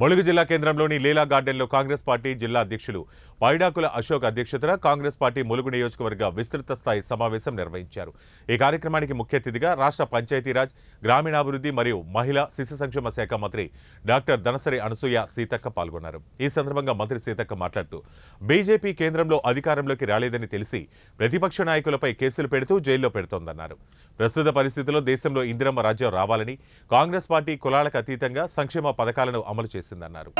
ములుగు జిల్లా కేంద్రంలోని లీలా గార్డెన్లో కాంగ్రెస్ పార్టీ జిల్లా అధ్యక్షులు పైడాకుల అశోక్ అధ్యక్షతన కాంగ్రెస్ పార్టీ ములుగు నియోజకవర్గ విస్తృత స్థాయి సమావేశం నిర్వహించారు. ఈ కార్యక్రమానికి ముఖ్య అతిథిగా రాష్ట్ర పంచాయతీరాజ్, గ్రామీణాభివృద్ధి మరియు మహిళా శిశు సంక్షేమ శాఖ మంత్రి డాక్టర్ ధనసరి అనసూయ సీతక్క పాల్గొన్నారు. ఈ సందర్భంగా మంత్రి సీతక్క మాట్లాడుతూ బీజేపీ కేంద్రంలో అధికారంలోకి రాలేదని తెలిసి ప్రతిపక్ష నాయకులపై కేసులు పెడుతూ జైల్లో పెడుతోందన్నారు. ప్రస్తుత పరిస్థితుల్లో దేశంలో ఇందిరమ్మ రాజ్యం రావాలని కాంగ్రెస్ పార్టీ కులాలకు అతీతంగా సంక్షేమ పథకాలను అమలు చేసిందన్నారు.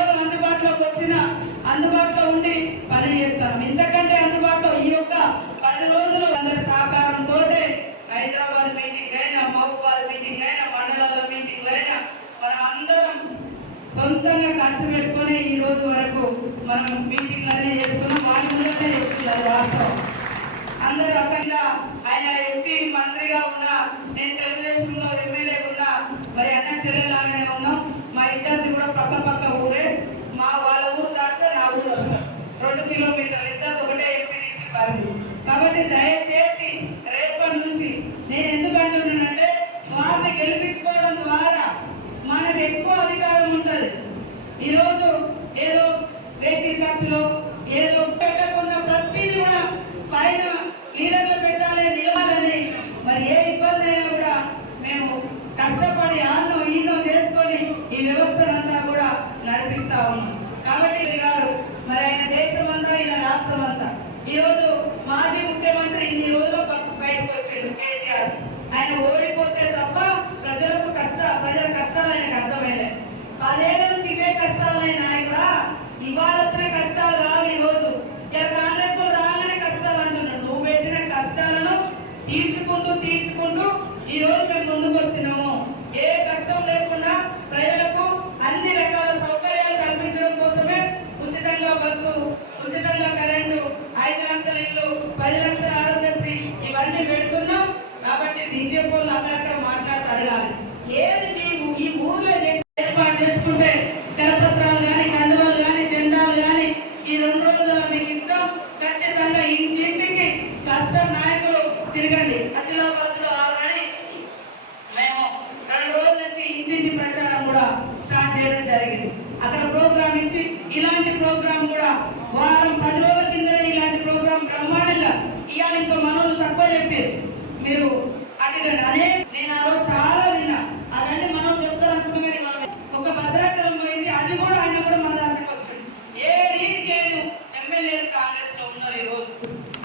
సొంతంగా ఖర్చు పెట్టుకుని ఈ రోజు వరకు మనం మీటింగ్లన్నీ చేస్తున్నాం. వాటిలోనే చేస్తున్నారు వాస్తవం. అందరూ అక్కడ ఆయన ఎంపీ మంత్రిగా ఉన్నా, నేను తెలుగుదేశంలో ఎమ్మెల్యే ఉన్నా, మరి అన్న చెల్లెలాగానే ఉన్నాం. మా ఇద్దరిది కూడా పక్క ఊరే. మా వాళ్ళ ఊరు దాకా నా ఊరు 2 కిలోమీటర్లు, ఇద్దరు ఒకటే ఎంపీటీసీ పరిధి. కాబట్టి దయచేసి రేపటి నుంచి నేను ఎందుకు అంటున్నానంటే, వారిని గెలిపించుకోవడం ద్వారా మనకు ఎక్కువ అధికారం ఉంటుంది. ఈరోజు ఏదో వెహికల్ ఖర్చులో ఏదో పెట్టకుండా ప్రతిదీ కూడా పైన లీడర్లు పెట్టాలి, నిలవాలని, మరి ఏ ఇబ్బంది అయినా కూడా మేము కష్టపడి ఆన్నో ఈనో చేసుకొని ఈ వ్యవస్థనంతా కూడా నడిపిస్తా ఉన్నాం. కాబట్టి గారు మరి ఆయన దేశం అంతా, ఆయన రాష్ట్రం అంతా. ఈరోజు మాజీ ముఖ్యమంత్రి ఇన్ని రోజులు బయటకు వచ్చాడు కేసీఆర్. ఆయన ఓడిపోతే తప్ప ప్రజల కష్టాలు ఆయనకు అర్థమయ్యలేదు. 10 ఏళ్ళ నుంచి ఇవే కష్టాలైన ఆయన ఇవాళ వచ్చిన కష్టాలు కావు. ఈరోజు కాంగ్రెస్ రాగానే కష్టాలు అంటున్నాడు. నువ్వు పెట్టిన కష్టాలను తీర్చుకుంటూ ఈ రోజు మేము ముందుకు వచ్చినాము. ఏ కష్టం లేకుండా ప్రజలకు అన్ని రకాల సౌకర్యాలు కల్పించడం కోసమే ఉచితంగా బస్సు, ఉచితంగా కరెంటు, 5 లక్షల ఇల్లు, 10 లక్షల ఆరోగ్యశ్రీ ఇవన్నీ పెడుతున్నాం. కాబట్టి బీజేపీ వాళ్ళు అక్కడక్కడ మాట్లాడుతూ అడగాలి, ఏది నీవు ఈ ఊర్లో ఏర్పాటు చేసుకుంటే కరపత్రాలు కానీ, కండువాలు కానీ, జెండాలు కానీ ఈ 2 రోజుల్లో మీకు ఇస్తాం. ఖచ్చితంగా ఇంటింటికి క్లస్టర్ నాయకులు తిరగండి. ఆదిలాబాద్ లో ఆల్రెడీ మేము 2 రోజుల నుంచి ఇంటింటి ప్రచారం కూడా స్టార్ట్ చేయడం జరిగింది. అక్కడ ప్రోగ్రామ్ ఇచ్చి ఇలాంటి ప్రోగ్రామ్ కూడా వారం 10 రోజుల కింద ఇలాంటి ప్రోగ్రామ్ బ్రహ్మాండంగా ఇవాళ ఇంకో మనోళ్ళు తక్కువ చెప్పారు. మీరు అడిగండి అనే నేను ఆ రోజు చాలా విన్నా. అవన్నీ మనం చెప్తారు అనుకున్నా కానీ మనం ఒక భద్రాచలం పోయింది, అది కూడా ఆయన కూడా మన దాంట్లోకి వచ్చింది. ఏ రీతికి ఎమ్మెల్యేలు కాంగ్రెస్ లో ఉన్నారు. ఈ రోజు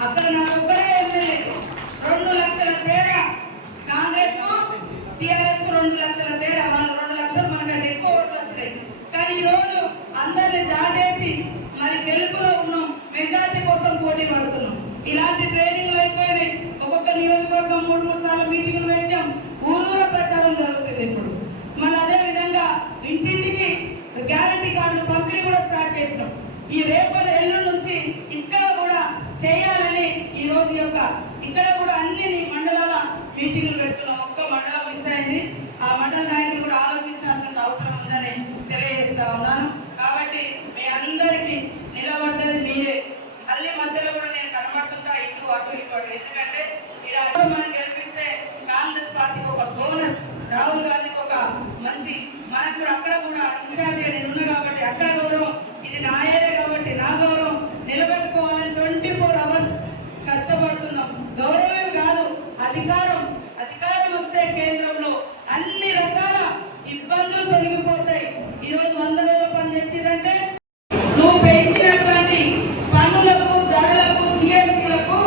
అక్కడ నాకు ఒక్కడే ఎమ్మెల్యే 2 లక్షల తేడా. కాంగ్రెస్ కు టీఆర్ఎస్ కు 2 లక్షల తేడా. వాళ్ళు 2 లక్షలు మనకంటే ఎక్కువ ఓట్లు వచ్చినాయి. కానీ ఈ రోజు అందరిని దాటేసి మరి గెలుపులో ఉన్నాం. మెజార్టీ కోసం పోటీ పడుతున్నాం. ఇలాంటి ట్రైనింగ్లు అయిపోయినాయి. ఒక్కొక్క నియోజకవర్గం 3 సార్లు మీటింగ్లు పెట్టాం. ఊరూర ప్రచారం జరుగుతుంది ఇప్పుడు. మళ్ళీ అదే విధంగా ఇంటింటికి గ్యారంటీ కార్డులు పంపిణీ కూడా స్టార్ట్ చేసినాం. ఈ రేపటి ఎల్లు నుంచి ఇక్కడ కూడా చేయాలని ఈ రోజు ఇక్కడ కూడా అన్ని మండలాల మీటింగ్లు పెడుతున్నాం. ఒక్క మండలం మిస్ అయింది. ఆ మండల నాయకులు కూడా ఆలోచించాల్సిన అవసరం ఉందని తెలియజేస్తా ఉన్నాను. కాబట్టి మీ అందరికీ నిలబడ్డది మీరే. మళ్ళీ మధ్యలో కూడా నేను కనబడుతుంటా ఇటు అటు. ఎందుకంటే ఇక్కడ మనం గెలిపిస్తే కాంగ్రెస్ పార్టీకి ఒక బోనస్, రాహుల్ గాంధీకి ఒక మంచి, మనకు కూడా అక్కడ కూడా ఇన్ఛార్జిగా నేను ఉన్నా కాబట్టి అక్కడ గౌరవం, ఇది నా ఏరియా కాబట్టి నా గౌరవం నిలబెట్టుకోవాలని 24 అవర్స్ కష్టపడుతున్నాం. గౌరవం కాదు, అధికారం వస్తే కేంద్రంలో అన్ని రకాల ఇబ్బందులు తొలగిపోతాయి. ఈరోజు 100 రోజుల పని తెచ్చిందంటే నువ్వు పెంచినటువంటి పన్నులకు, ధరలకు, జిఎస్టీలకు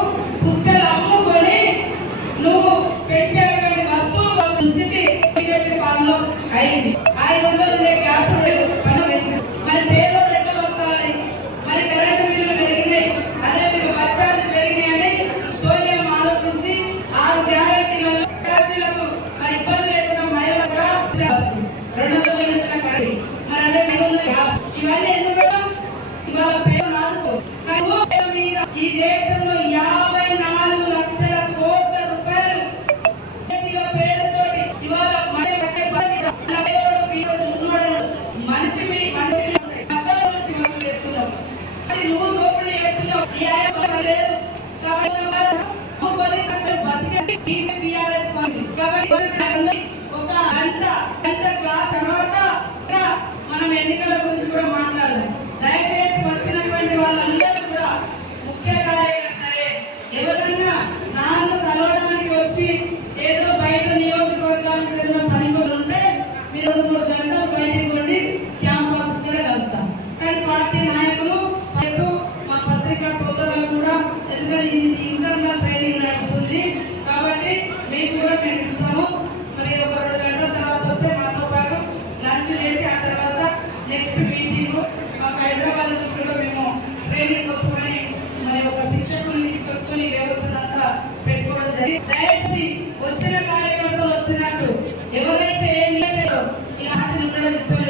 పుస్తకాలు అమ్ముకొని నువ్వు పెంచినటువంటి వస్తువుల స్థితి బీజేపీ పాలనలో అయింది. 500 ఉండే గ్యాస్ పన్ను పెంచారు. మరి పేదోళ్ళు ఎట్లా బతకాలి? మరి కరెంటు బిల్లులు పెరిగినాయి, అదేవిధంగా బచ్చాలు పెరిగినాయని సోనియా ఆలోచించి 6 గ్యారెంటీలలో ఛార్జీలకు మరి ఇబ్బంది లేకుండా మహిళలు కూడా 200 యూనిట్ల కరెంట్, మరి అదే 500 గ్యాస్, ఇవన్నీ ఎందుకు ఇవాళ పేరు ఆదుకో. ఈ దేశంలో 54 లక్షల కోట్ల రూపాయలు పేరుతో ఇవాళ మనిషి నుంచి వసూలు చేస్తున్నావు. నువ్వు దోపిడీ చేస్తున్నావు. లేదు కాబట్టి ఒక గంట క్లాస్ తర్వాత మన మనం ఎన్నికల గురించి కూడా మాట్లాడాలి. దయచేసి వచ్చినటువంటి వాళ్ళందరూ కూడా ముఖ్య కార్యకర్తలే. ఎవరైనా నాన్ను కలవడానికి వచ్చి ఏదో బయట నియోజకవర్గానికి చెందిన పనికొలు ఉంటే మీరు 2-3 గంటలు బయటికి ఉండి క్యాంప్ ఆఫీస్ కూడా కలుగుతాం. కానీ పార్టీ నాయకులు మా పత్రికా సోదరులు కూడా ఎందుకంటే ఇది ఇంటర్నల్ ట్రైనింగ్ నడుస్తుంది కాబట్టి మీకు కూడా మేము ఇస్తాము. మరి ఒక 2 గంటల తర్వాత వస్తే మాతో పాటు లంచ్ చేసి ఆ తర్వాత నెక్స్ట్ మీటింగ్ మాకు హైదరాబాద్ నుంచి కూడా మేము ట్రైనింగ్ కోసమని మరి ఒక శిక్షకుని తీసుకొచ్చుకొని వ్యవస్థనంతా పెట్టుకోవడం జరిగింది. దయచేసి వచ్చిన కార్యకర్తలు వచ్చినట్టు ఎవరైతే ఈ ఆటలు ఉండడం ఇష్టం